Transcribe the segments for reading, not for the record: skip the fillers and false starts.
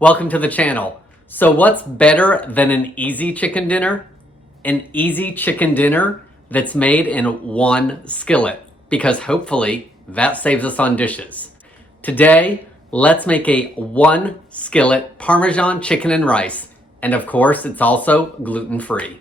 Welcome to the channel. So what's better than an easy chicken dinner? An easy chicken dinner that's made in one skillet, because hopefully that saves us on dishes. Today, let's make a one skillet Parmesan chicken and rice. And of course, it's also gluten-free.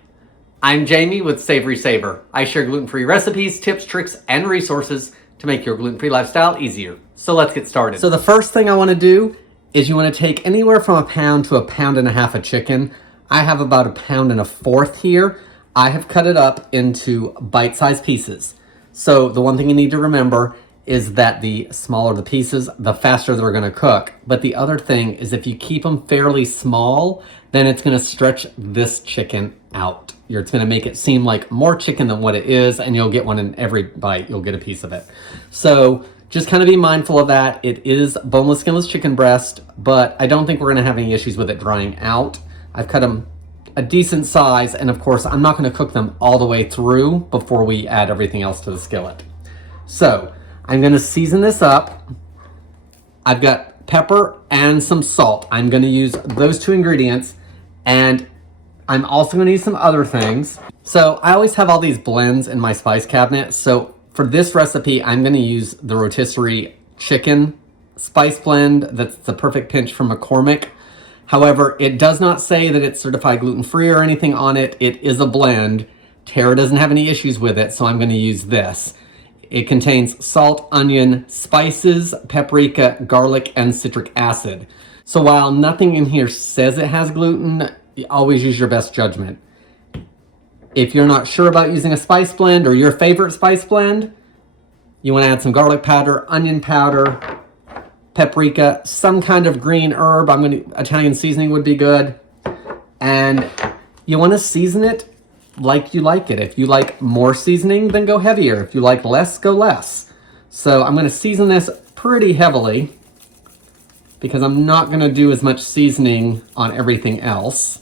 I'm Jamie with SavorySaver. I share gluten-free recipes, tips, tricks, and resources to make your gluten-free lifestyle easier. So let's get started. So the first thing I want to do is you want to take anywhere from 1 pound to 1.5 pounds of chicken. I have about 1.25 pounds here. I have cut it up into bite-sized pieces. So the one thing you need to remember is that the smaller the pieces, the faster they're going to cook. But the other thing is if you keep them fairly small, then it's going to stretch this chicken out. It's going to make it seem like more chicken than what it is, and you'll get one in every bite. You'll get a piece of it. So just kind of be mindful of that. It is boneless, skinless chicken breast, but I don't think we're going to have any issues with it drying out. I've cut them a decent size, and of course, I'm not going to cook them all the way through before we add everything else to the skillet. So I'm going to season this up. I've got pepper and some salt. I'm going to use those two ingredients, and I'm also going to use some other things. So I always have all these blends in my spice cabinet. So for this recipe, I'm going to use the rotisserie chicken spice blend. That's the perfect pinch from McCormick. However, it does not say that it's certified gluten-free or anything on it. It is a blend. Tara doesn't have any issues with it, so I'm going to use this. It contains salt, onion, spices, paprika, garlic, and citric acid. So while nothing in here says it has gluten, you always use your best judgment. If you're not sure about using a spice blend or your favorite spice blend, you want to add some garlic powder, onion powder, paprika, some kind of green herb. Italian seasoning would be good. And you want to season it like you like it. If you like more seasoning, then go heavier. If you like less, go less. So I'm going to season this pretty heavily because I'm not going to do as much seasoning on everything else.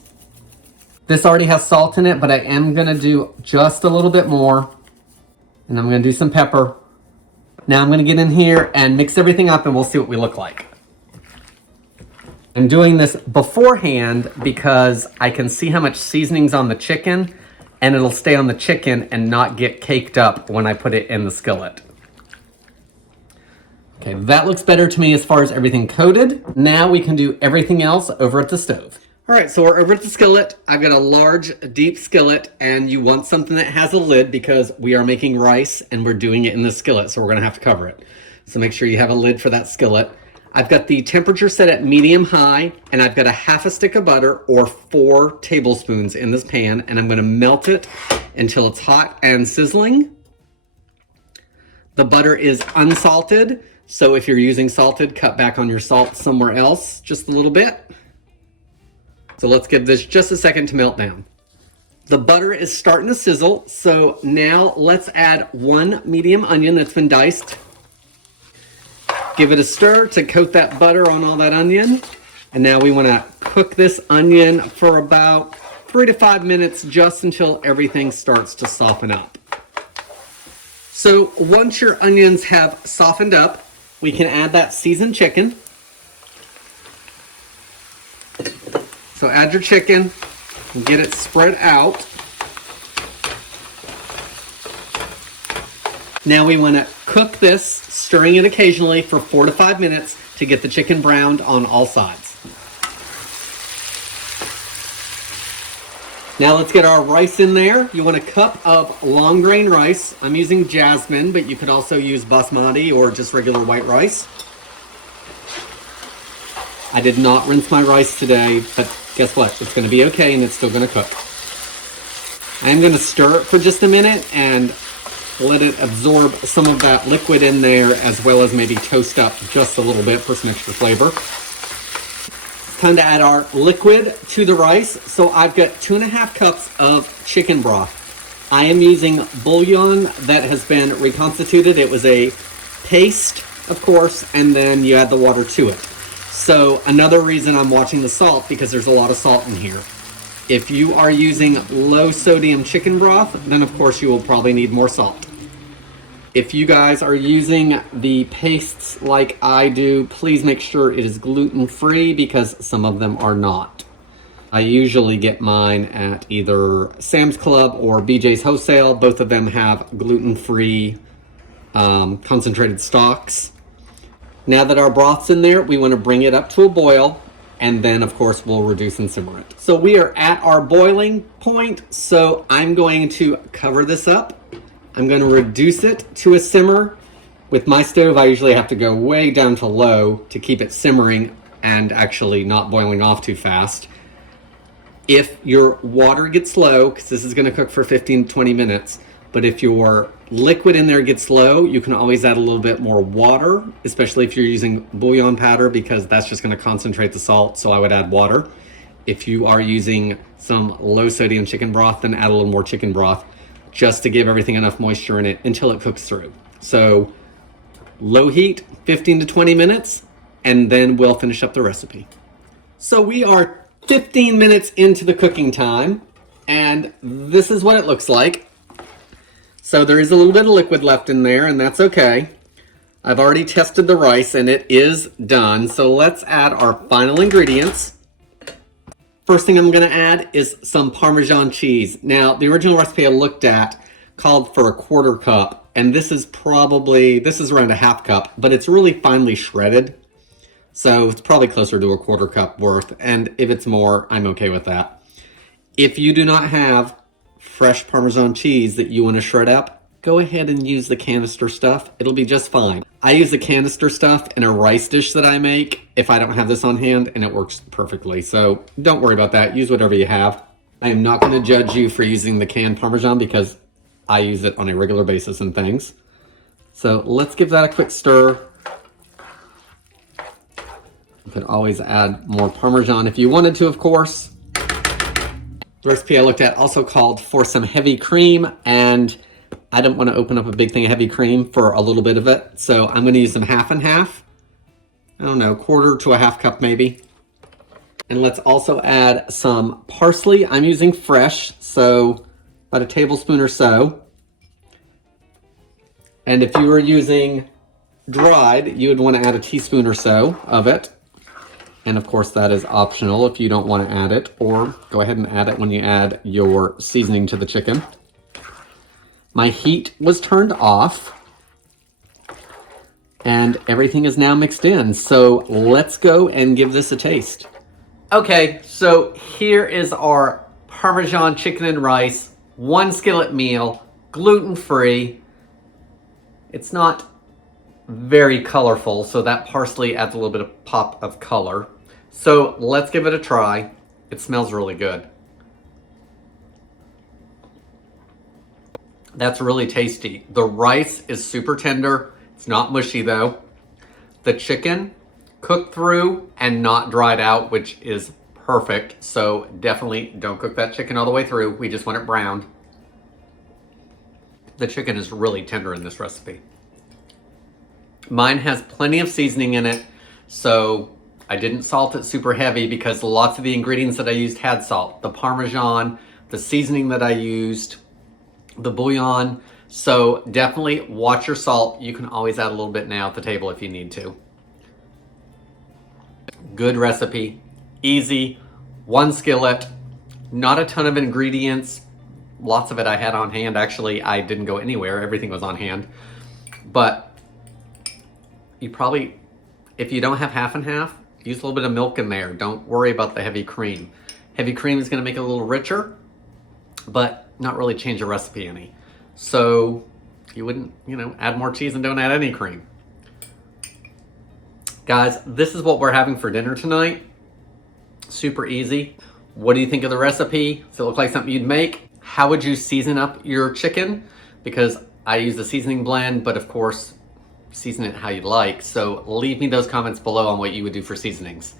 This already has salt in it, but I am going to do just a little bit more. And I'm going to do some pepper. Now I'm going to get in here and mix everything up, and we'll see what we look like. I'm doing this beforehand because I can see how much seasoning's on the chicken, and it'll stay on the chicken and not get caked up when I put it in the skillet. Okay, that looks better to me as far as everything coated. Now we can do everything else over at the stove. All right, so we're over at the skillet. I've got a large, deep skillet, and you want something that has a lid because we are making rice and we're doing it in the skillet, so we're gonna have to cover it. So make sure you have a lid for that skillet. I've got the temperature set at medium-high, and I've got a 1/2 stick of butter or 4 tablespoons in this pan, and I'm gonna melt it until it's hot and sizzling. The butter is unsalted, so if you're using salted, cut back on your salt somewhere else, just a little bit. So let's give this just a second to melt down. The butter is starting to sizzle, so now let's add 1 medium onion that's been diced. Give it a stir to coat that butter on all that onion. And now we want to cook this onion for about 3 to 5 minutes, just until everything starts to soften up. So once your onions have softened up, we can add that seasoned chicken. So add your chicken and get it spread out. Now we want to cook this, stirring it occasionally for 4 to 5 minutes to get the chicken browned on all sides. Now let's get our rice in there. You want a cup of long grain rice. I'm using jasmine, but you could also use basmati or just regular white rice. I did not rinse my rice today, but guess what? It's going to be okay, and it's still going to cook. I'm going to stir it for just a minute and let it absorb some of that liquid in there, as well as maybe toast up just a little bit for some extra flavor. It's time to add our liquid to the rice. So I've got 2.5 cups of chicken broth. I am using bouillon that has been reconstituted. It was a paste, of course, and then you add the water to it. So another reason I'm watching the salt, because there's a lot of salt in here. If you are using low sodium chicken broth, then of course you will probably need more salt. If you guys are using the pastes like I do, please make sure it is gluten-free because some of them are not. I usually get mine at either Sam's Club or BJ's Wholesale. Both of them have gluten-free concentrated stocks. Now that our broth's in there, we want to bring it up to a boil, and then of course we'll reduce and simmer it. So we are at our boiling point, so I'm going to cover this up. I'm going to reduce it to a simmer. With my stove, I usually have to go way down to low to keep it simmering and actually not boiling off too fast. If your water gets low, because this is going to cook for 15 to 20 minutes, but if your liquid in there gets low, you can always add a little bit more water, especially if you're using bouillon powder, because that's just going to concentrate the salt, so I would add water. If you are using some low sodium chicken broth, then add a little more chicken broth just to give everything enough moisture in it until it cooks through. So low heat, 15 to 20 minutes, and then we'll finish up the recipe. So we are 15 minutes into the cooking time, and this is what it looks like. So there is a little bit of liquid left in there, and that's okay. I've already tested the rice, and it is done. So let's add our final ingredients. First thing I'm gonna add is some Parmesan cheese. Now, the original recipe I looked at called for a 1/4 cup, and this is around a 1/2 cup, but it's really finely shredded. So it's probably closer to a 1/4 cup worth, and if it's more, I'm okay with that. If you do not have fresh Parmesan cheese that you want to shred up, go ahead and use the canister stuff. It'll be just fine. I use the canister stuff in a rice dish that I make if I don't have this on hand, and it works perfectly. So don't worry about that. Use whatever you have. I am not going to judge you for using the canned Parmesan because I use it on a regular basis and things. So let's give that a quick stir. You could always add more Parmesan if you wanted to, of course. The recipe I looked at also called for some heavy cream, and I don't want to open up a big thing of heavy cream for a little bit of it. So I'm going to use some half and half. I don't know, 1/4 to a 1/2 cup maybe. And let's also add some parsley. I'm using fresh, so about a tablespoon or so. And if you were using dried, you would want to add a teaspoon or so of it. And of course that is optional if you don't want to add it, or go ahead and add it when you add your seasoning to the chicken. My heat was turned off and everything is now mixed in. So let's go and give this a taste. Okay, so here is our Parmesan chicken and rice, 1 skillet meal, gluten-free. It's not very colorful, so that parsley adds a little bit of pop of color. So let's give it a try. It smells really good. That's really tasty. The rice is super tender. It's not mushy though. The chicken cooked through and not dried out, which is perfect. So definitely don't cook that chicken all the way through. We just want it browned. The chicken is really tender in this recipe. Mine has plenty of seasoning in it, so I didn't salt it super heavy because lots of the ingredients that I used had salt. The Parmesan, the seasoning that I used, the bouillon. So definitely watch your salt. You can always add a little bit now at the table if you need to. Good recipe, easy, 1 skillet, not a ton of ingredients. Lots of it I had on hand. Actually, I didn't go anywhere. Everything was on hand. But you probably, if you don't have half and half, use a little bit of milk in there. Don't worry about the heavy cream. Heavy cream is going to make it a little richer, but not really change the recipe any. So you wouldn't, add more cheese and don't add any cream. Guys, this is what we're having for dinner tonight. Super easy. What do you think of the recipe? Does it look like something you'd make? How would you season up your chicken? Because I use the seasoning blend, but of course, season it how you like. So leave me those comments below on what you would do for seasonings.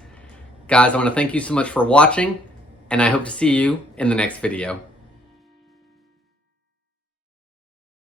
Guys, I want to thank you so much for watching, and I hope to see you in the next video.